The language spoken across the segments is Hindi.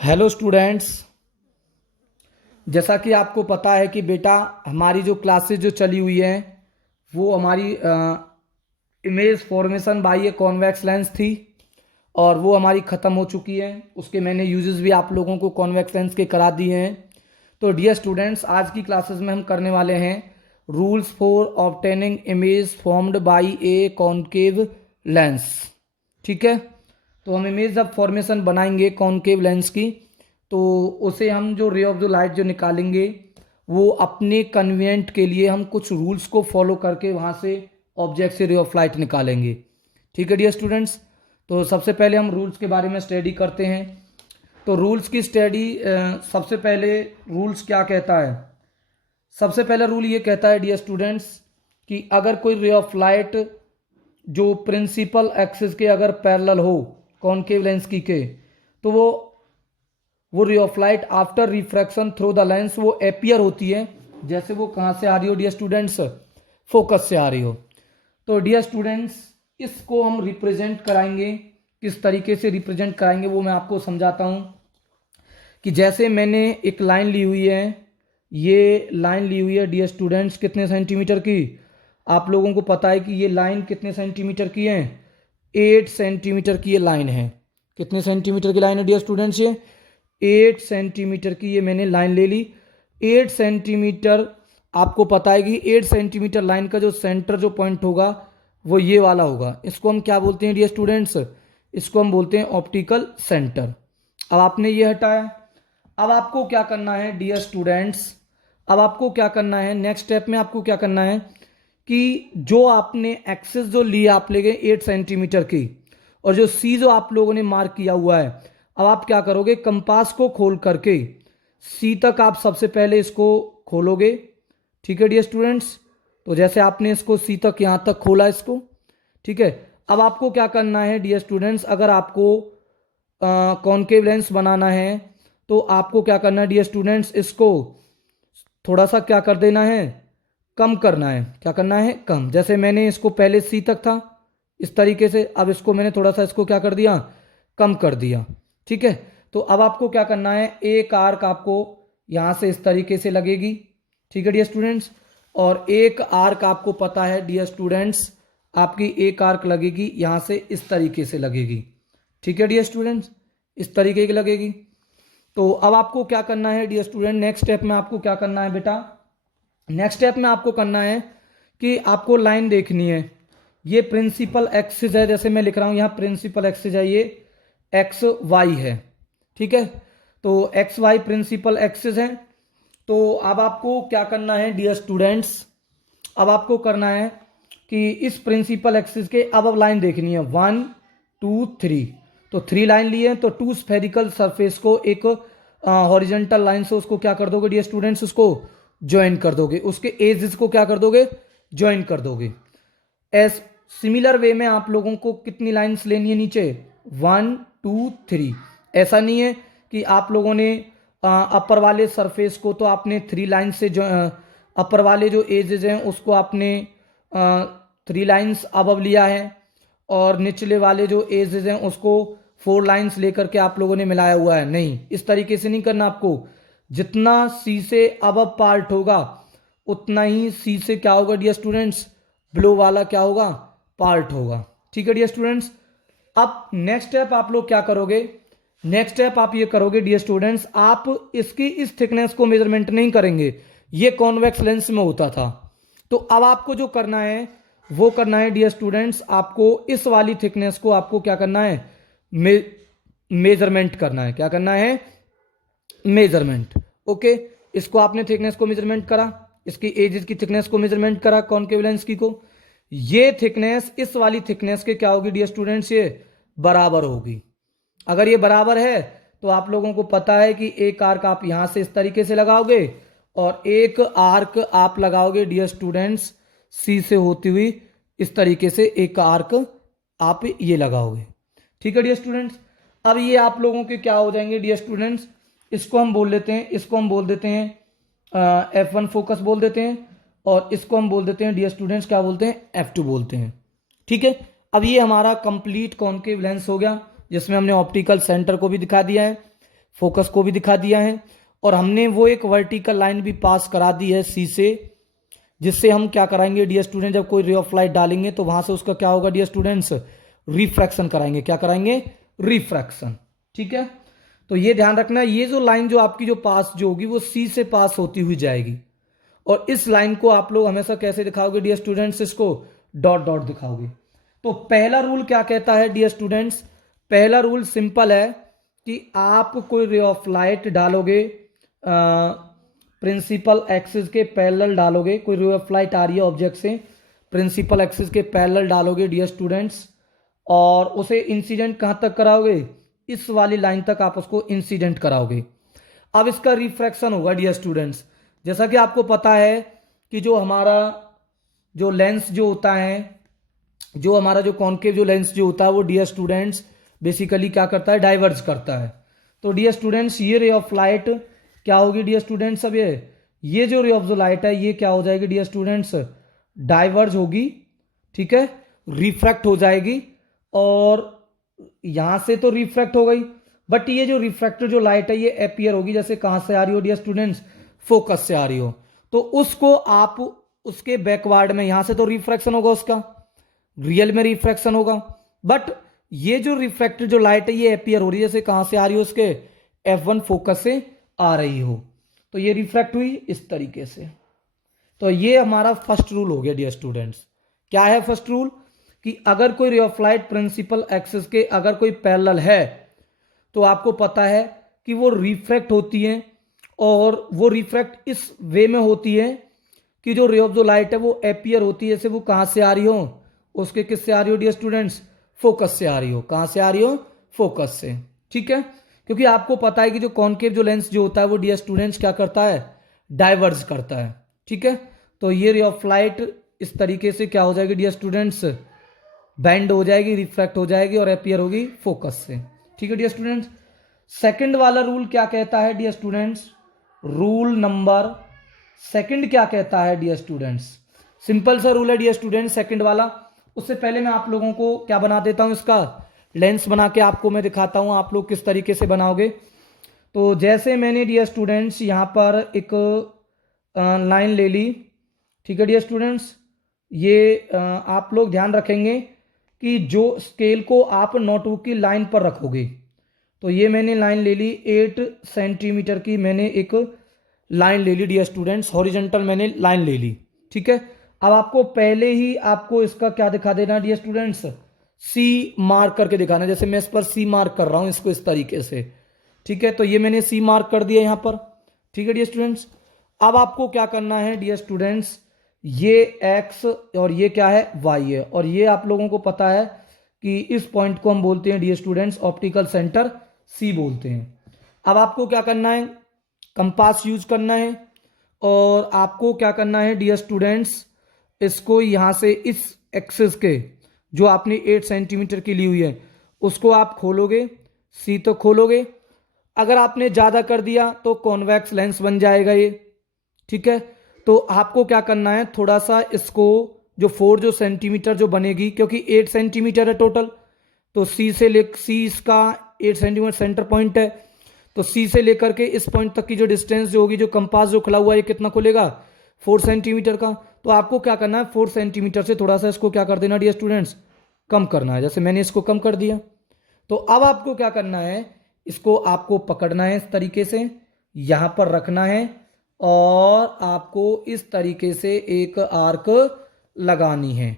Hello students. जैसा कि आपको पता है कि बेटा हमारी जो क्लासेस जो चली हुई हैं वो हमारी image formation by a convex lens थी और वो हमारी ख़त्म हो चुकी है। उसके मैंने यूजेस भी आप लोगों को कॉन्वेक्स लेंस के करा दिए हैं। तो डियर स्टूडेंट्स, आज की क्लासेस में हम करने वाले हैं rules for obtaining image formed by A concave lens. ठीक है, तो हम इमेज जब फॉर्मेशन बनाएंगे कॉनकेव लेंस की, तो उसे हम जो रे ऑफ द लाइट जो निकालेंगे वो अपने कन्वीनियंट के लिए हम कुछ रूल्स को फॉलो करके वहाँ से ऑब्जेक्ट से रे ऑफ लाइट निकालेंगे। ठीक है डियर स्टूडेंट्स, तो सबसे पहले हम रूल्स के बारे में स्टडी करते हैं। तो रूल्स की स्टडी, सबसे पहले रूल्स क्या कहता है? सबसे पहला रूल ये कहता है डियर स्टूडेंट्स कि अगर कोई रे ऑफ लाइट जो प्रिंसिपल एक्सिस के अगर पैरेलल हो कॉनकेव लेंस की के, तो वो रे of light after refraction through the lens वो एपियर होती है। जैसे वो कहाँ से आ रही हो डियर स्टूडेंट्स? फोकस से आ रही हो। तो डियर स्टूडेंट्स, इसको हम रिप्रेजेंट कराएंगे। किस तरीके से रिप्रेजेंट कराएंगे वो मैं आपको समझाता हूँ। कि जैसे मैंने एक लाइन ली हुई है, ये लाइन ली हुई है डियर स्टूडेंट्स कितने सेंटीमीटर की? आप लोगों को पता है कि ये लाइन कितने सेंटीमीटर की है? 8 सेंटीमीटर की ये लाइन है। कितने सेंटीमीटर की लाइन है डियर स्टूडेंट्स? ये 8 सेंटीमीटर की ये मैंने लाइन ले ली। 8 सेंटीमीटर, आपको पता है कि 8 सेंटीमीटर लाइन का जो सेंटर जो पॉइंट होगा वो ये वाला होगा। इसको हम क्या बोलते हैं डियर स्टूडेंट्स? इसको हम बोलते हैं ऑप्टिकल सेंटर। अब आपने ये हटाया, अब आपको क्या करना है डियर स्टूडेंट्स? अब आपको क्या करना है, नेक्स्ट स्टेप में आपको क्या करना है कि जो आपने एक्सिस जो लिया आप ले गए 8 सेंटीमीटर की, और जो सी जो आप लोगों ने मार्क किया हुआ है, अब आप क्या करोगे? कंपास को खोल करके सी तक आप सबसे पहले इसको खोलोगे। ठीक है डियर स्टूडेंट्स, तो जैसे आपने इसको सी तक यहाँ तक खोला इसको, ठीक है। अब आपको क्या करना है डियर स्टूडेंट्स? अगर आपको कॉनकेव लेंस बनाना है तो आपको क्या करना है डियर स्टूडेंट्स? इसको थोड़ा सा क्या कर देना है? कम करना है। क्या करना है? कम। जैसे मैंने इसको पहले सी तक था इस तरीके से, अब इसको मैंने थोड़ा सा इसको क्या कर दिया? कम कर दिया। ठीक है, तो अब आपको क्या करना है? एक आर्क आपको यहाँ से इस तरीके से लगेगी। ठीक है डियर स्टूडेंट्स, और एक आर्क आपको पता है डियर स्टूडेंट्स, आपकी एक आर्क लगेगी यहाँ से इस तरीके से लगेगी। ठीक है डियर स्टूडेंट्स, इस तरीके की लगेगी। तो अब आपको क्या करना है डियर स्टूडेंट? नेक्स्ट स्टेप में आपको क्या करना है बेटा? नेक्स्ट स्टेप में आपको करना है कि आपको लाइन देखनी है। ये प्रिंसिपल एक्सिस है, जैसे मैं लिख रहा हूँ यहाँ प्रिंसिपल एक्सिस है, ये एक्स वाई है। ठीक है, तो एक्स वाई प्रिंसिपल एक्सिस है। तो अब आपको क्या करना है डियर स्टूडेंट्स? अब आपको करना है कि इस प्रिंसिपल एक्सिस के अब लाइन देखनी है 1 2 3। तो 3 लाइन लिए हैं, तो 2 स्फेरिकल सरफेस को एक हॉरिजेंटल लाइन से उसको क्या कर दोगे डियर स्टूडेंट्स? उसको ज्वाइन कर दोगे, उसके एजेस को क्या कर दोगे? ज्वाइन कर दोगे। एस सिमिलर वे में आप लोगों को कितनी लाइंस लेनी है नीचे? 1 2 3। ऐसा नहीं है कि आप लोगों ने अपर वाले सरफेस को तो आपने 3 लाइन से जो अपर वाले जो एजेस हैं उसको आपने 3 लाइंस अब लिया है, और निचले वाले जो एजेस हैं उसको 4 लाइंस लेकर के आप लोगों ने मिलाया हुआ है। नहीं, इस तरीके से नहीं करना आपको। जितना सी से अब पार्ट होगा उतना ही सी से क्या होगा डियर स्टूडेंट्स? ब्लो वाला क्या होगा? पार्ट होगा। ठीक है डियर स्टूडेंट्स, अब नेक्स्ट स्टेप आप लोग क्या करोगे? नेक्स्ट स्टेप आप ये करोगे डियर स्टूडेंट्स, आप इसकी इस थिकनेस को मेजरमेंट नहीं करेंगे, ये कॉन्वेक्स लेंस में होता था। तो अब आपको जो करना है वो करना है डियर स्टूडेंट्स, आपको इस वाली थिकनेस को आपको क्या करना है? मेजरमेंट करना है। क्या करना है? मेजरमेंट। ओके, इसको आपने थिकनेस को मेजरमेंट करा, इसकी एजेस की थिकनेस को मेजरमेंट करा कॉनकेव लेंस की को। ये थिकनेस इस वाली थिकनेस के क्या होगी डियर स्टूडेंट्स? ये बराबर होगी। अगर ये बराबर है तो आप लोगों को पता है कि एक आर्क आप यहां से इस तरीके से लगाओगे और एक आर्क आप लगाओगे डियर स्टूडेंट्स सी से होती हुई इस तरीके से एक आर्क आप ये लगाओगे। ठीक है डियर स्टूडेंट्स, अब ये आप लोगों के क्या हो जाएंगे डियर स्टूडेंट्स? इसको हम बोल लेते हैं, इसको हम बोल देते हैं F1 फोकस बोल देते हैं, और इसको हम बोल देते हैं डियर स्टूडेंट्स क्या बोलते हैं? F2 बोलते हैं। ठीक है, अब ये हमारा कंप्लीट कॉनकेव लेंस हो गया जिसमें हमने ऑप्टिकल सेंटर को भी दिखा दिया है, फोकस को भी दिखा दिया है, और हमने वो एक वर्टिकल लाइन भी पास करा दी है सी से, जिससे हम क्या कराएंगे डियर स्टूडेंट, जब कोई रे ऑफ लाइट डालेंगे तो वहां से उसका क्या होगा डियर स्टूडेंट्स, रिफ्रैक्शन कराएंगे। क्या कराएंगे? रिफ्रैक्शन। ठीक है, तो ये ध्यान रखना, ये जो लाइन जो आपकी जो पास जो होगी वो सी से पास होती हुई जाएगी, और इस लाइन को आप लोग हमेशा कैसे दिखाओगे डियर स्टूडेंट्स, इसको डॉट डॉट दिखाओगे। तो पहला रूल क्या कहता है डियर स्टूडेंट्स? पहला रूल सिंपल है कि आप कोई रे ऑफ लाइट डालोगे, प्रिंसिपल एक्सिस के पैरेलल डालोगे, कोई रे ऑफ लाइट आ रही है ऑब्जेक्ट से, प्रिंसिपल एक्सिस के पैरेलल डालोगे डियर स्टूडेंट्स, और उसे इंसिडेंट कहां तक कराओगे? इस वाली लाइन तक आप उसको इंसिडेंट कराओगे। अब इसका रिफ्रैक्शन होगा डियर स्टूडेंट्स। जैसा कि आपको पता है कि जो हमारा जो लेंस जो होता है, जो हमारा जो कॉन्केव जो लेंस जो होता है वो डियर स्टूडेंट्स बेसिकली क्या करता है? डाइवर्ज करता है। तो डियर स्टूडेंट्स ये रे ऑफ लाइट क्या होगी डियर स्टूडेंट्स? अब ये जो रे ऑफ द लाइट है ये क्या हो जाएगी डियर स्टूडेंट्स? डाइवर्ज होगी। ठीक है, रिफ्रैक्ट हो जाएगी, और यहां से तो रिफ्रैक्ट हो गई, बट ये जो रिफ्रैक्टर जो लाइट है ये अपीयर होगी, जैसे कहां से आ रही हो डियर स्टूडेंट्स? फोकस से आ रही हो। तो उसको आप उसके बैकवर्ड में, यहां से तो रिफ्रैक्शन होगा उसका, रियल में रिफ्रैक्शन होगा, बट ये जो रिफ्रैक्टेड जो लाइट है ये अपीयर हो रही है, जैसे कहां से आ रही हो? उसके F1 फोकस से आ रही हो, तो ये रिफ्रैक्ट हुई इस तरीके से। तो ये हमारा फर्स्ट रूल हो गया डियर स्टूडेंट्स। क्या है फर्स्ट रूल? कि अगर कोई रे ऑफ लाइट प्रिंसिपल एक्सिस के अगर कोई पैरेलल है तो आपको पता है कि वो रिफ्रैक्ट होती है, और वो रिफ्रैक्ट इस वे में होती है कि जो रे ऑफ द लाइट है वो अपीयर होती है, जैसे वो कहां से आ रही हो? उसके किससे आ रही हो डियर स्टूडेंट्स? फोकस से आ रही हो। कहां से आ रही हो? फोकस से। ठीक है, क्योंकि आपको पता है कि जो कॉन्केव जो लेंस जो होता है वो डियर स्टूडेंट्स क्या करता है? डाइवर्ज करता है। ठीक है, तो ये रे ऑफ लाइट इस तरीके से क्या हो जाएगी डियर स्टूडेंट्स? बेंड हो जाएगी, रिफ्रैक्ट हो जाएगी, और अपीयर होगी फोकस से। ठीक है डियर स्टूडेंट्स, सेकंड वाला रूल क्या कहता है dear students? Rule number second क्या कहता है डियर स्टूडेंट्स? सिंपल सा रूल है डियर स्टूडेंट्स सेकंड वाला। उससे पहले मैं आप लोगों को क्या बना देता हूं, इसका लेंस बना के आपको मैं दिखाता हूं आप लोग किस तरीके से बनाओगे। तो जैसे मैंने डियर स्टूडेंट्स यहाँ पर एक लाइन ले ली। ठीक है डियर स्टूडेंट्स, ये आप लोग ध्यान रखेंगे कि जो स्केल को आप नोटबुक की लाइन पर रखोगे, तो ये मैंने लाइन ले ली 8 सेंटीमीटर की, मैंने एक लाइन ले ली डियर स्टूडेंट्स, हॉरिजॉन्टल मैंने लाइन ले ली। ठीक है, अब आपको पहले ही आपको इसका क्या दिखा देना डियर स्टूडेंट्स? सी मार्क करके दिखाना, जैसे मैं इस पर सी मार्क कर रहा हूं इसको इस तरीके से। ठीक है, तो ये मैंने सी मार्क कर दिया यहां पर। ठीक है डियर स्टूडेंट्स, अब आपको क्या करना है डियर स्टूडेंट्स? ये x और ये क्या है? y है, और ये आप लोगों को पता है कि इस पॉइंट को हम बोलते हैं dear students optical centre C बोलते हैं। अब आपको क्या करना है? कंपास यूज करना है, और आपको क्या करना है डियर स्टूडेंट्स? इसको यहां से इस एक्सिस के जो आपने 8 सेंटीमीटर की ली हुई है उसको आप खोलोगे, C तो खोलोगे। अगर आपने ज़्यादा कर दिया तो कॉन्वेक्स लेंस बन जाएगा ये। ठीक है, तो आपको क्या करना है? थोड़ा सा इसको जो 4 जो सेंटीमीटर जो बनेगी, क्योंकि 8 सेंटीमीटर है टोटल, तो सी इसका 8 सेंटीमीटर सेंटर पॉइंट है, तो सी से लेकर के इस पॉइंट तक की जो डिस्टेंस जो होगी, जो कंपास जो खुला हुआ है ये कितना खुलेगा? 4 सेंटीमीटर का। तो आपको क्या करना है? 4 सेंटीमीटर से थोड़ा सा इसको क्या कर देना डियर स्टूडेंट्स? कम करना है, जैसे मैंने इसको कम कर दिया। तो अब आपको क्या करना है? इसको आपको पकड़ना है इस तरीके से, यहां पर रखना है, और आपको इस तरीके से एक आर्क लगानी है।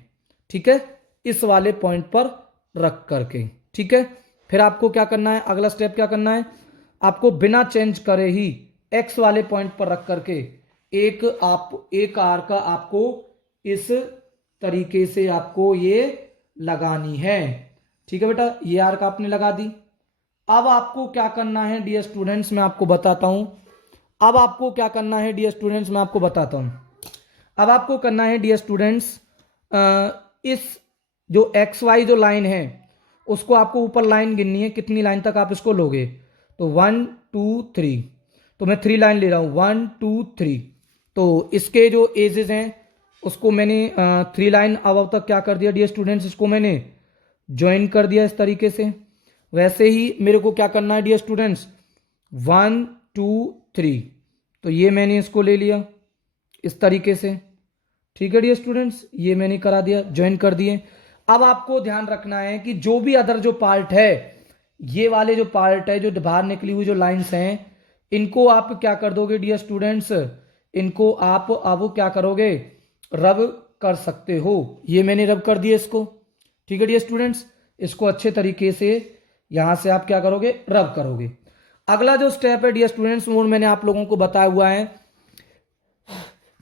ठीक है, इस वाले पॉइंट पर रख करके। ठीक है, फिर आपको क्या करना है? अगला स्टेप क्या करना है? आपको बिना चेंज करे ही एक्स वाले पॉइंट पर रख करके एक आर्क आपको इस तरीके से आपको ये लगानी है। ठीक है बेटा, ये आर्क आपने लगा दी। अब आपको क्या करना है डियर स्टूडेंट्स? मैं आपको बताता हूं। अब आपको क्या करना है डियर स्टूडेंट्स? मैं आपको बताता हूं। अब आपको करना है डियर स्टूडेंट्स, इस जो एक्स वाई जो लाइन है उसको आपको ऊपर लाइन गिननी है, कितनी लाइन तक आप इसको लोगे? तो 1 2 3, तो मैं 3 लाइन ले रहा हूं, 1 2 3। तो इसके जो एजेस हैं उसको मैंने 3 लाइन अब तक क्या कर दिया डियर स्टूडेंट्स? इसको मैंने ज्वाइन कर दिया इस तरीके से। वैसे ही मेरे को क्या करना है डियर स्टूडेंट्स? 1 2 3, तो ये मैंने इसको ले लिया इस तरीके से। ठीक है डियर स्टूडेंट्स, ये मैंने करा दिया, ज्वाइन कर दिए। अब आपको ध्यान रखना है कि जो भी अदर जो पार्ट है, ये वाले जो पार्ट है, जो बाहर निकली हुई जो लाइंस हैं, इनको आप क्या कर दोगे डियर स्टूडेंट्स, इनको आप अब क्या करोगे, रब कर सकते हो। ये मैंने रब कर दिया इसको। ठीक है डियर स्टूडेंट्स, इसको अच्छे तरीके से यहां से आप क्या करोगे, रब करोगे। अगला जो स्टेप है डियर स्टूडेंट्स, वो मैंने आप लोगों को बताया हुआ है।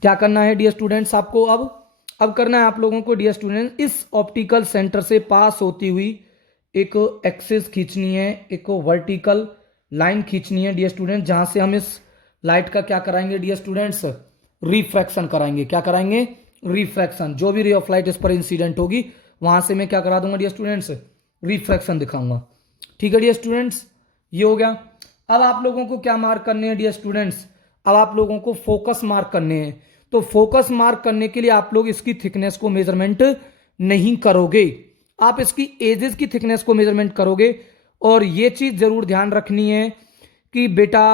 क्या करना है डियर स्टूडेंट्स आपको, अब करना है आप लोगों को डियर स्टूडेंट्स, इस ऑप्टिकल सेंटर से पास होती हुई एक एक्सिस खींचनी है, एक वर्टिकल लाइन खींचनी है डियर स्टूडेंट्स, जहां से हम इस लाइट का क्या कराएंगे डियर स्टूडेंट्स, रिफ्रैक्शन कराएंगे। क्या कराएंगे, रिफ्रैक्शन। जो भी रे ऑफ लाइट इस पर इंसिडेंट होगी, वहां से मैं क्या करा दूंगा डियर स्टूडेंट्स, रिफ्रैक्शन दिखाऊंगा। ठीक है डियर स्टूडेंट्स, ये हो गया। अब आप लोगों को क्या मार्क करने हैं डियर स्टूडेंट्स, अब आप लोगों को फोकस मार्क करने हैं। तो फोकस मार्क करने के लिए आप लोग इसकी थिकनेस को मेजरमेंट नहीं करोगे, आप इसकी एजेस की थिकनेस को मेजरमेंट करोगे। और ये चीज जरूर ध्यान रखनी है कि बेटा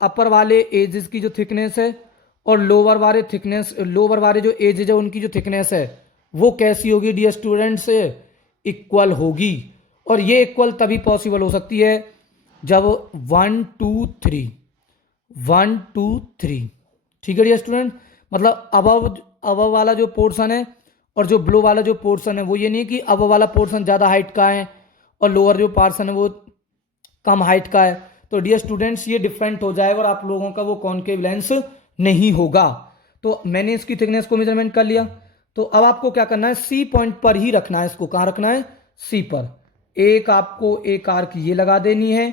अपर वाले एजेस की जो थिकनेस है और लोअर वाले जो एजेज है उनकी जो थिकनेस है वो कैसी होगी डियर स्टूडेंट्स, इक्वल होगी। और ये इक्वल तभी पॉसिबल हो सकती है जब 1 2 3 1 2 3। ठीक है डियर स्टूडेंट, मतलब अबव वाला जो पोर्शन है और जो ब्लो वाला जो पोर्शन है, वो ये नहीं कि अबव वाला पोर्शन ज़्यादा हाइट का है और लोअर जो पोर्शन है वो कम हाइट का है। तो डियर स्टूडेंट्स ये डिफरेंट हो जाएगा और आप लोगों का वो कॉनकेव लेंस नहीं होगा। तो मैंने इसकी थिकनेस को मेजरमेंट कर लिया। तो अब आपको क्या करना है, सी पॉइंट पर ही रखना है इसको। कहाँ रखना है, सी पर। एक आपको एक आर्क ये लगा देनी है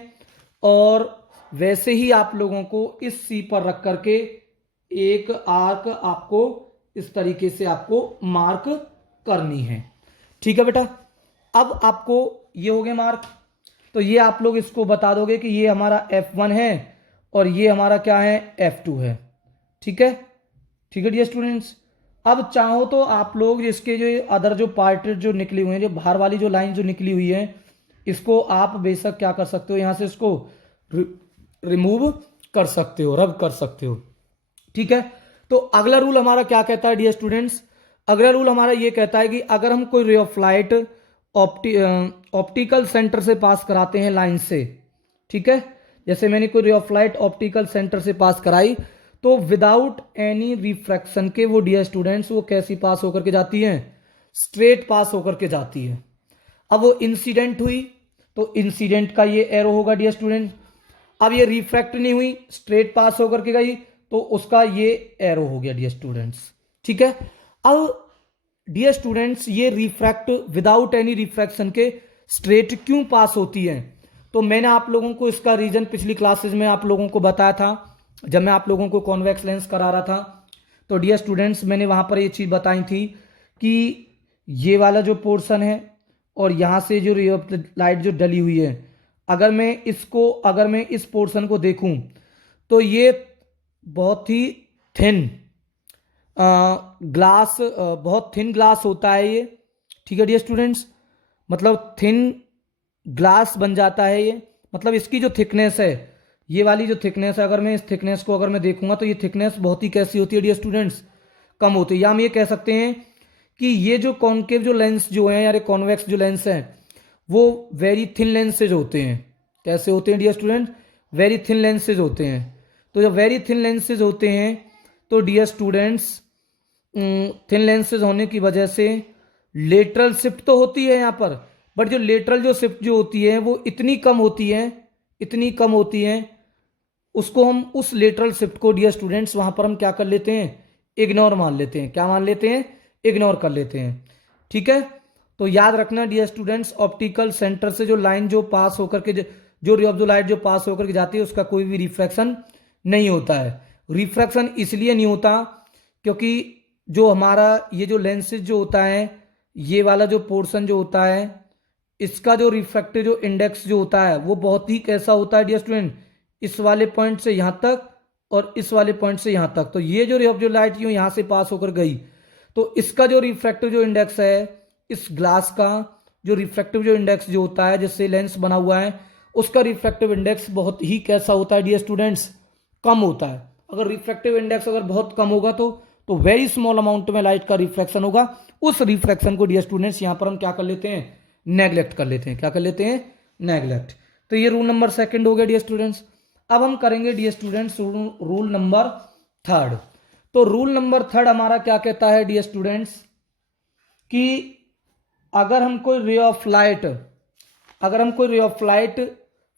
और वैसे ही आप लोगों को इस सी पर रख करके एक आर्क आपको इस तरीके से आपको मार्क करनी है। ठीक है बेटा, अब आपको ये हो गए मार्क। तो ये आप लोग इसको बता दोगे कि ये हमारा F1 है और ये हमारा क्या है, F2 है। ठीक है, ठीक है डियर स्टूडेंट्स। अब चाहो तो आप लोग इसके जो अदर जो पार्ट जो निकली हुई हैं, जो बाहर वाली जो लाइन जो निकली हुई है, इसको आप बेशक क्या कर सकते हो, यहां से इसको रिमूव कर सकते हो, रब कर सकते हो। ठीक है, तो अगला रूल हमारा क्या कहता है डियर स्टूडेंट्स, अगला रूल हमारा ये कहता है कि अगर हम कोई रे ऑफ लाइट ऑप्टिकल सेंटर से पास कराते हैं लाइन से, ठीक है, जैसे मैंने कोई रे ऑफ लाइट ऑप्टिकल सेंटर से पास कराई, तो विदाउट एनी रिफ्रैक्शन के वो डियर स्टूडेंट्स वो कैसी पास होकर के जाती है, स्ट्रेट पास होकर के जाती है। अब वो इंसिडेंट हुई तो इंसिडेंट का ये एरो होगा डियर स्टूडेंट। अब ये रिफ्रैक्ट नहीं हुई, स्ट्रेट पास होकर के गई, तो उसका ये एरो हो गया डियर स्टूडेंट्स। ठीक है, अब डियर स्टूडेंट्स ये रिफ्रैक्ट विदाउट एनी रिफ्रैक्शन के स्ट्रेट क्यों पास होती है, तो मैंने आप लोगों को इसका रीजन पिछली क्लासेस में आप लोगों को बताया था, जब मैं आप लोगों को कॉन्वेक्स लेंस करा रहा था। तो डियर स्टूडेंट्स मैंने वहां पर ये चीज़ बताई थी कि ये वाला जो पोर्शन है और यहाँ से जो रे ऑफ लाइट जो डली हुई है, अगर मैं इस पोर्शन को देखूं तो ये बहुत ही थिन ग्लास, बहुत थिन ग्लास होता है ये। ठीक है डियर स्टूडेंट्स, मतलब थिन ग्लास बन जाता है ये, मतलब इसकी जो थिकनेस है, ये वाली जो थिकनेस है, अगर मैं इस थिकनेस को अगर मैं देखूंगा तो ये थिकनेस बहुत ही कैसी होती है डियर स्टूडेंट्स, कम होती है। या हम ये कह सकते हैं कि ये जो कॉनकेव जो लेंस जो है यार कॉन्वेक्स जो लेंस है वो वेरी थिन लेंसेज होते हैं। कैसे होते हैं dear student, very thin lenses होते हैं। तो जब वेरी थिन लेंसेज होते हैं तो डियर स्टूडेंट्स थिन लेंसेज होने की वजह से लेटरल शिफ्ट तो होती है यहाँ पर, बट जो लेटरल जो शिफ्ट जो होती है वो इतनी कम होती है, उसको हम उस लेटरल शिफ्ट को डियर स्टूडेंट्स वहां पर हम क्या कर लेते हैं, इग्नोर मान लेते हैं। क्या मान लेते हैं, इग्नोर कर लेते हैं। ठीक है, तो याद रखना डियर स्टूडेंट्स, ऑप्टिकल सेंटर से जो लाइन जो पास होकर के जो रे ऑफ द लाइट जो पास होकर के जाती है उसका कोई भी रिफ्रैक्शन नहीं होता है। रिफ्रैक्शन इसलिए नहीं होता क्योंकि जो हमारा ये जो लेंसेज जो होता है, ये वाला जो पोर्शन जो होता है, इसका जो रिफ्रैक्टिव जो इंडेक्स जो होता है वो बहुत ही कैसा होता है डियर स्टूडेंट, इस वाले पॉइंट से यहाँ तक और इस वाले पॉइंट से यहाँ तक। तो ये जो रे ऑफ जो लाइट यूँ यहाँ से पास होकर गई तो इसका जो रिफ्रैक्टिव जो इंडेक्स है, इस ग्लास का जो रिफ्रैक्टिव जो इंडेक्स जो होता है जिससे लेंस बना हुआ है, उसका रिफ्रैक्टिव इंडेक्स बहुत ही कैसा होता है डियर स्टूडेंट्स, कम होता है। अगर रिफ्रैक्टिव इंडेक्स अगर बहुत कम होगा तो वेरी स्मॉल अमाउंट में लाइट का रिफ्रैक्शन होगा। उस रिफ्रैक्शन को डियर स्टूडेंट्स यहाँ पर हम क्या कर लेते हैं, नेग्लेक्ट कर लेते हैं। क्या कर लेते हैं, नेग्लेक्ट। तो ये रूल नंबर सेकंड हो गया डियर स्टूडेंट्स। अब हम करेंगे dear students rule number third. तो रूल नंबर थर्ड हमारा क्या कहता है डियर स्टूडेंट्स कि अगर हम कोई रे ऑफ लाइट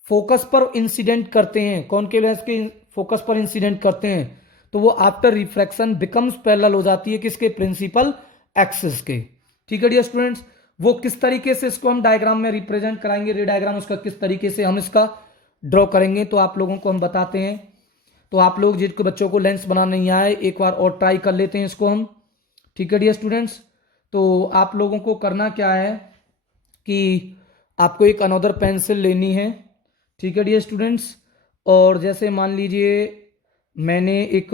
फोकस पर इंसिडेंट करते हैं, कौन के लेंस के फोकस पर इंसिडेंट करते हैं, तो वो आफ्टर रिफ्रैक्शन बिकम्स पैरेलल हो जाती है किसके, प्रिंसिपल एक्सिस के। ठीक है डियर स्टूडेंट्स, वो किस तरीके से इसको हम डायग्राम में रिप्रेजेंट कराएंगे, रे डायग्राम उसका किस तरीके से हम इसका ड्रॉ करेंगे, तो आप लोगों को हम बताते हैं। तो आप लोग जिनके बच्चों को लेंस बनाना नहीं आए एक बार और ट्राई कर लेते हैं इसको हम। ठीक है डियर स्टूडेंट्स, तो आप लोगों को करना क्या है कि आपको एक अनदर पेंसिल लेनी है। ठीक है डियर स्टूडेंट्स, और जैसे मान लीजिए मैंने एक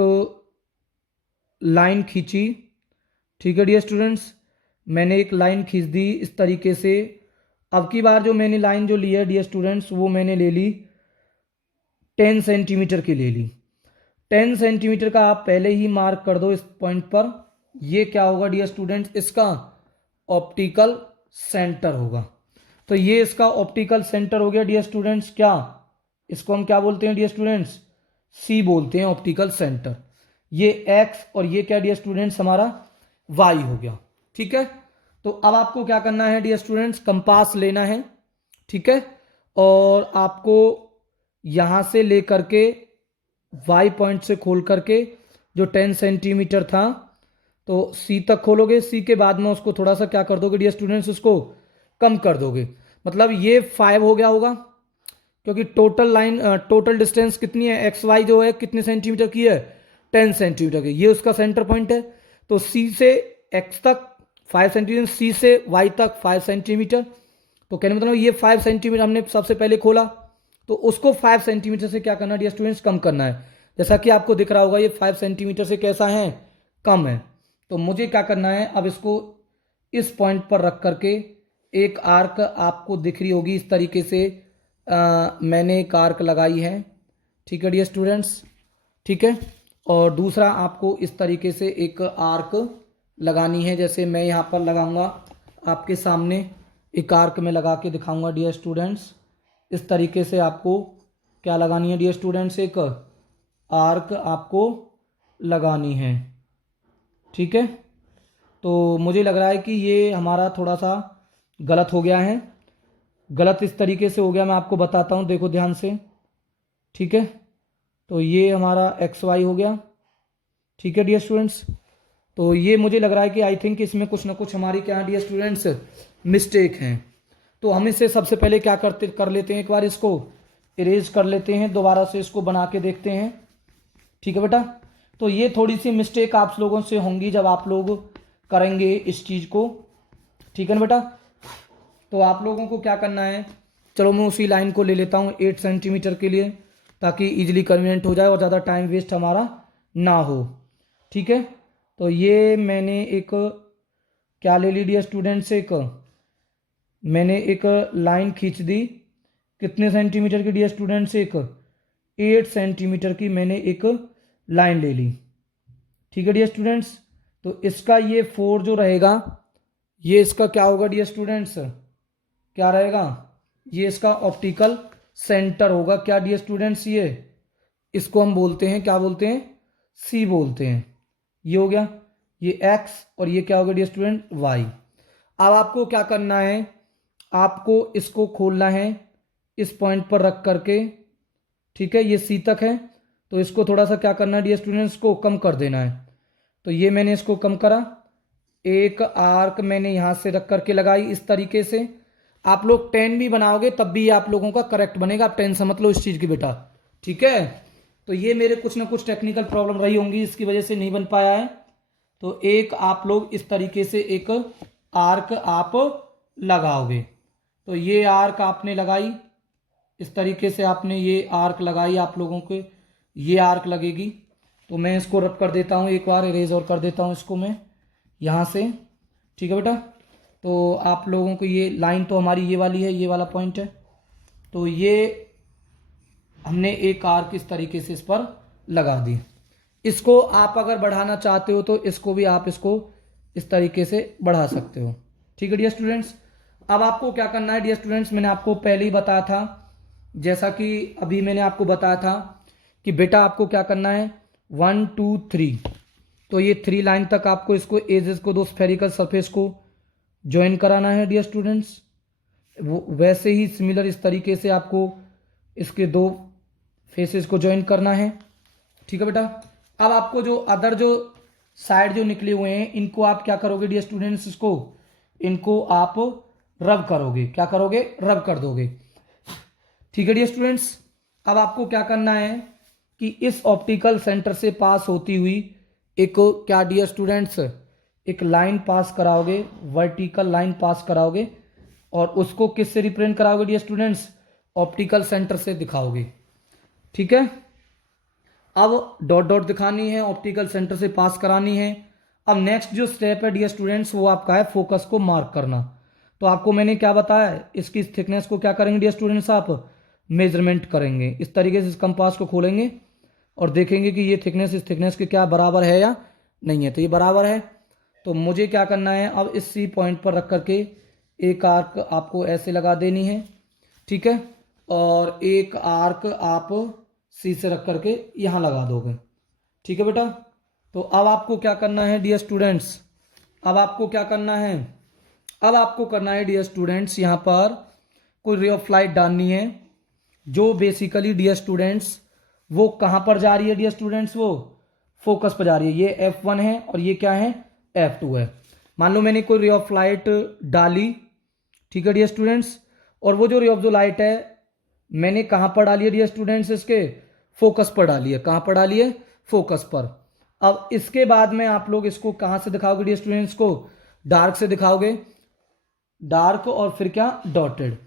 लाइन खींची। ठीक है डियर स्टूडेंट्स, मैंने एक लाइन खींच दी इस तरीके से। अब की बार जो मैंने लाइन जो ली है डियर स्टूडेंट्स, वो मैंने ले ली 10 सेंटीमीटर की ले ली। 10 सेंटीमीटर का आप पहले ही मार्क कर दो इस पॉइंट पर। ये क्या होगा डियर स्टूडेंट्स, इसका ऑप्टिकल सेंटर होगा। तो ये इसका ऑप्टिकल सेंटर हो गया डियर स्टूडेंट्स। क्या इसको हम क्या बोलते हैं डियर स्टूडेंट्स, सी बोलते हैं, ऑप्टिकल सेंटर। ये एक्स और ये क्या डियर स्टूडेंट्स हमारा वाई हो गया। ठीक है, तो अब आपको क्या करना है डियर स्टूडेंट्स, कंपास लेना है। ठीक है, और आपको यहां से लेकर के वाई पॉइंट से खोल करके जो 10 सेंटीमीटर था तो सी तक खोलोगे। सी के बाद में उसको थोड़ा सा क्या कर दोगे डियर स्टूडेंट्स, उसको कम कर दोगे। मतलब ये 5 हो गया होगा, क्योंकि टोटल डिस्टेंस कितनी है, एक्स वाई जो है कितने सेंटीमीटर की है, 10 सेंटीमीटर की। ये उसका सेंटर पॉइंट है। तो सी से एक्स तक 5 सेंटीमीटर, सी से वाई तक 5 सेंटीमीटर। तो कहने मतलब ये 5 सेंटीमीटर हमने सबसे पहले खोला, तो उसको 5 सेंटीमीटर से क्या करना है डियर स्टूडेंट्स, कम करना है। जैसा कि आपको दिख रहा होगा ये 5 सेंटीमीटर से कैसा है, कम है। तो मुझे क्या करना है, अब इसको इस पॉइंट पर रख करके एक आर्क आपको दिख रही होगी इस तरीके से। मैंने एक आर्क लगाई है। ठीक है डियर स्टूडेंट्स, ठीक है, और दूसरा आपको इस तरीके से एक आर्क लगानी है। जैसे मैं यहाँ पर लगाऊंगा आपके सामने, एक आर्क में लगा के दिखाऊंगा डियर स्टूडेंट्स। इस तरीके से आपको क्या लगानी है डियर स्टूडेंट्स, एक आर्क आपको लगानी है। ठीक है, तो मुझे लग रहा है कि ये हमारा थोड़ा सा गलत हो गया है। गलत इस तरीके से हो गया, मैं आपको बताता हूँ, देखो ध्यान से। ठीक है, तो ये हमारा एक्स वाई हो गया। ठीक है डियर स्टूडेंट्स, तो ये मुझे लग रहा है कि आई थिंक इसमें कुछ ना कुछ हमारी क्या डियर स्टूडेंट्स मिस्टेक हैं। तो हम इसे सबसे पहले क्या कर लेते हैं, एक बार इसको इरेज कर लेते हैं, दोबारा से इसको बना के देखते हैं। ठीक है बेटा, तो ये थोड़ी सी मिस्टेक आप लोगों से होंगी जब आप लोग करेंगे इस चीज़ को। ठीक है ना बेटा, तो आप लोगों को क्या करना है, चलो मैं उसी लाइन को ले लेता हूँ 8 सेंटीमीटर के लिए, ताकि इजीली कन्वीनियंट हो जाए और ज़्यादा टाइम वेस्ट हमारा ना हो। ठीक है, तो ये मैंने एक क्या ले ली डियर स्टूडेंट्स, मैंने एक लाइन खींच दी। कितने सेंटीमीटर की डियर स्टूडेंट्स, एक 8 सेंटीमीटर की मैंने एक लाइन ले ली। ठीक है डियर स्टूडेंट्स, तो इसका ये 4 जो रहेगा, ये इसका क्या होगा डियर स्टूडेंट्स, क्या रहेगा, ये इसका ऑप्टिकल सेंटर होगा। क्या डियर स्टूडेंट्स, ये इसको हम बोलते हैं, क्या बोलते हैं, सी बोलते हैं। ये हो गया, ये एक्स, और ये क्या होगा डियर स्टूडेंट, वाई। अब आपको क्या करना है, आपको इसको खोलना है इस पॉइंट पर रख करके। ठीक है, ये सी तक है, तो इसको थोड़ा सा क्या करना है डियर स्टूडेंट्स, को कम कर देना है। तो ये मैंने इसको कम करा, एक आर्क मैंने यहाँ से रख करके लगाई इस तरीके से। आप लोग 10 भी बनाओगे तब भी आप लोगों का करेक्ट बनेगा, आप 10 समझ लो इस चीज़ की बेटा। ठीक है, तो ये मेरे कुछ ना कुछ टेक्निकल प्रॉब्लम रही होंगी, इसकी वजह से नहीं बन पाया है। तो एक आप लोग इस तरीके से एक आर्क आप लगाओगे। तो ये आर्क आपने लगाई इस तरीके से, आपने ये आर्क लगाई, आप लोगों के ये आर्क लगेगी। तो मैं इसको रब कर देता हूँ, एक बार इरेज और कर देता हूँ इसको मैं यहाँ से। ठीक है बेटा, तो आप लोगों को ये लाइन तो हमारी ये वाली है, ये वाला पॉइंट है। तो ये हमने एक आर्क इस तरीके से इस पर लगा दी। इसको आप अगर बढ़ाना चाहते हो तो इसको भी आप इसको इस तरीके से बढ़ा सकते हो। ठीक है डियर स्टूडेंट्स, अब आपको क्या करना है डियर स्टूडेंट्स, मैंने आपको पहले ही बताया था, जैसा कि अभी मैंने आपको बताया था कि बेटा आपको क्या करना है 1 2 3, तो ये 3 लाइन तक आपको इसको एजेस को दो स्फेरिकल सरफेस को ज्वाइन कराना है डियर स्टूडेंट्स। वो वैसे ही सिमिलर इस तरीके से आपको इसके दो फेसेस को ज्वाइन करना है। ठीक है बेटा, अब आपको जो अदर जो साइड जो निकले हुए हैं इनको आप क्या करोगे डियर स्टूडेंट्स, इनको आप रब करोगे, क्या करोगे, रब कर दोगे। ठीक है डियर स्टूडेंट्स, अब आपको क्या करना है कि इस ऑप्टिकल सेंटर से पास होती हुई एक क्या डियर स्टूडेंट्स, एक लाइन पास कराओगे, वर्टिकल लाइन पास कराओगे और उसको किससे रिप्रेजेंट कराओगे डियर स्टूडेंट्स, ऑप्टिकल सेंटर से दिखाओगे। ठीक है, अब डॉट डॉट दिखानी है, ऑप्टिकल सेंटर से पास करानी है। अब नेक्स्ट जो स्टेप है डियर स्टूडेंट्स वो आपका है फोकस को मार्क करना। तो आपको मैंने क्या बताया, इसकी थिकनेस को क्या करेंगे डियर स्टूडेंट्स, आप मेजरमेंट करेंगे। इस तरीके से इस कंपास को खोलेंगे और देखेंगे कि ये थिकनेस इस थिकनेस के क्या बराबर है या नहीं है। तो ये बराबर है, तो मुझे क्या करना है, अब इस सी पॉइंट पर रख करके एक आर्क आपको ऐसे लगा देनी है। ठीक है, और एक आर्क आप सी से रख करके यहाँ लगा दोगे। ठीक है बेटा, तो अब आपको क्या करना है डियर स्टूडेंट्स, अब आपको क्या करना है, अब आपको करना है डियर स्टूडेंट्स, यहाँ पर कोई रे ऑफ लाइट डालनी है जो बेसिकली डियर स्टूडेंट्स वो कहाँ पर जा रही है डियर स्टूडेंट्स, वो फोकस पर जा रही है। ये F1 है और ये क्या है, F2 है। मान लो मैंने कोई रे ऑफ लाइट डाली, ठीक है डियर स्टूडेंट्स, और वो जो रे ऑफ जो लाइट है मैंने कहाँ पर डाली है डियर स्टूडेंट्स, इसके फोकस पर डाली है। कहाँ पर डाली है, फोकस पर। अब इसके बाद में आप लोग इसको कहाँ से दिखाओगे डियर स्टूडेंट्स, को डार्क से दिखाओगे, डार्क और फिर क्या, डॉटेड।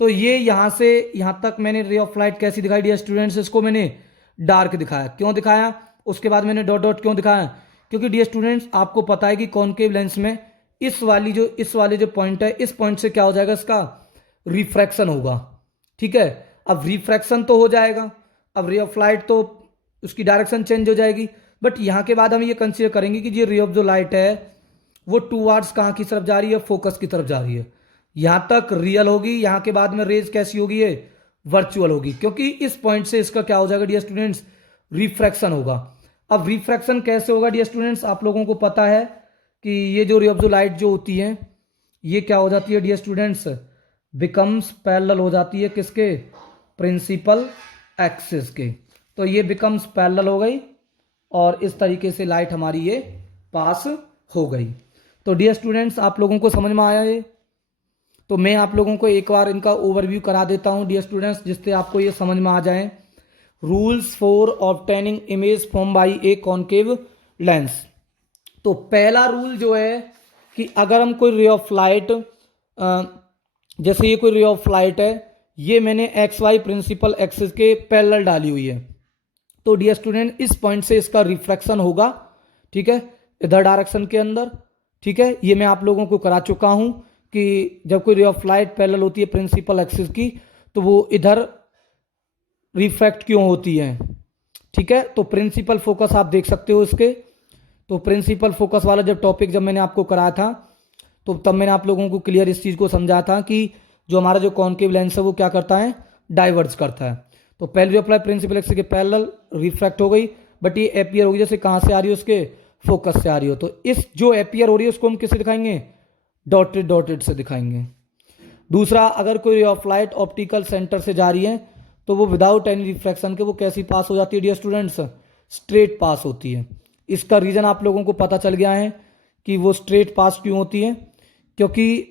तो ये यहाँ से यहाँ तक मैंने रे ऑफ लाइट कैसी दिखाई डियर स्टूडेंट्स, इसको मैंने डार्क दिखाया। क्यों दिखाया, उसके बाद मैंने डॉट डॉट क्यों दिखाया, क्योंकि डियर स्टूडेंट्स आपको पता है कि कॉनकेव लेंस में इस वाले जो पॉइंट है, इस पॉइंट से क्या हो जाएगा, इसका रिफ्रैक्शन होगा। ठीक है, अब रिफ्रैक्शन तो हो जाएगा, अब रे ऑफ लाइट तो उसकी डायरेक्शन चेंज हो जाएगी, बट यहाँ के बाद हम ये कंसीडर करेंगे कि ये रे ऑफ जो लाइट है वो टूवर्ड्स कहाँ की तरफ जा रही है, फोकस की तरफ जा रही है। यहाँ तक रियल होगी, यहाँ के बाद में रेज कैसी होगी, ये वर्चुअल होगी, क्योंकि इस पॉइंट से इसका क्या हो जाएगा डियर स्टूडेंट्स, रिफ्रैक्शन होगा। अब रिफ्रैक्शन कैसे होगा डियर स्टूडेंट्स, आप लोगों को पता है कि ये जो रे ऑफ जो लाइट जो होती है ये क्या हो जाती है डियर स्टूडेंट्स, बिकम्स पैरेलल हो जाती है किसके, प्रिंसिपल एक्सिस के। तो ये बिकम्स पैरेलल हो गई और इस तरीके से लाइट हमारी ये पास हो गई। तो डियर स्टूडेंट्स आप लोगों को समझ में आया ये, तो मैं आप लोगों को एक बार इनका ओवरव्यू करा देता हूं डियर स्टूडेंट्स, जिससे आपको ये समझ में आ जाए। Rules for obtaining image from by A concave lens. तो पहला रूल जो है कि अगर हम कोई रे ऑफ लाइट, जैसे ये कोई रे ऑफ लाइट है, ये मैंने एक्स वाई प्रिंसिपल एक्सिस के पैरेलल डाली हुई है, तो डियर स्टूडेंट इस पॉइंट से इसका रिफ्रैक्शन होगा। ठीक है, इधर डायरेक्शन के अंदर। ठीक है, ये मैं आप लोगों को करा चुका हूं कि जब कोई रे ऑफ लाइट पैरेलल होती है प्रिंसिपल एक्सिस की तो वो इधर रिफ्रैक्ट क्यों होती है। ठीक है, तो प्रिंसिपल फोकस आप देख सकते हो इसके। तो प्रिंसिपल फोकस वाला जब टॉपिक जब मैंने आपको कराया था तो तब मैंने आप लोगों को क्लियर इस चीज़ को समझाया था कि जो हमारा जो कॉनकेव लेंस है वो क्या करता है, डाइवर्ज करता है। तो पहले ray of light principal axis के पैरेलल रिफ्रैक्ट हो गई, बट ये एपियर होगी जैसे कहाँ से आ रही है, उसके फोकस से आ रही हो। तो इस जो एपियर हो रही है उसको हम किससे दिखाएंगे, डॉटेड डॉटेड से दिखाएंगे। दूसरा, अगर कोई रे ऑफ लाइट ऑप्टिकल सेंटर से जा रही है तो वो विदाउट एनी रिफ्रैक्शन के वो कैसी पास हो जाती है डियर स्टूडेंट्स, स्ट्रेट पास होती है। इसका रीज़न आप लोगों को पता चल गया है कि वो स्ट्रेट पास क्यों होती है, क्योंकि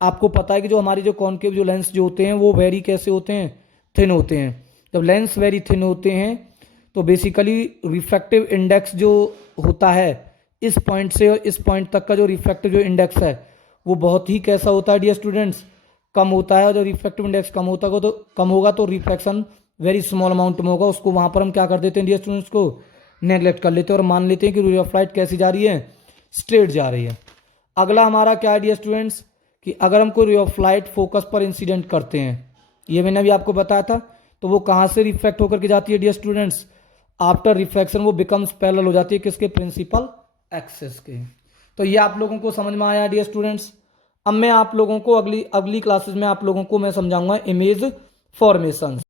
आपको पता है कि जो हमारी जो कॉनकेव जो लेंस जो होते हैं वो वेरी कैसे होते हैं, थिन होते हैं। जब लेंस वेरी थिन होते हैं तो बेसिकली रिफ्रैक्टिव इंडेक्स जो होता है इस पॉइंट से और इस पॉइंट तक का जो रिफ्रैक्टिव जो इंडेक्स है वो बहुत ही कैसा होता है डियर स्टूडेंट्स, कम होता है। और जब रिफ्रैक्टिव इंडेक्स कम होगा तो रिफ्रैक्शन वेरी स्मॉल अमाउंट में होगा। उसको वहाँ पर हम क्या कर देते हैं डियर स्टूडेंट्स, को नेगलेक्ट कर लेते हैं और मान लेते हैं कि रे ऑफ लाइट कैसी जा रही है, स्ट्रेट जा रही है। अगला हमारा क्या है डियर स्टूडेंट्स, कि अगर हम कोई रे ऑफ लाइट फोकस पर इंसिडेंट करते हैं, ये मैंने अभी आपको बताया था। तो वो कहाँ से रिफ्रैक्ट होकर के जाती है डियर स्टूडेंट्स, आफ्टर रिफ्रैक्शन वो बिकम्स पैरेलल हो जाती है किसके, प्रिंसिपल एक्सिस के। तो ये आप लोगों को समझ में आया डियर स्टूडेंट्स। अब मैं आप लोगों को अगली क्लासेस में आप लोगों को मैं समझाऊंगा इमेज फॉर्मेशन।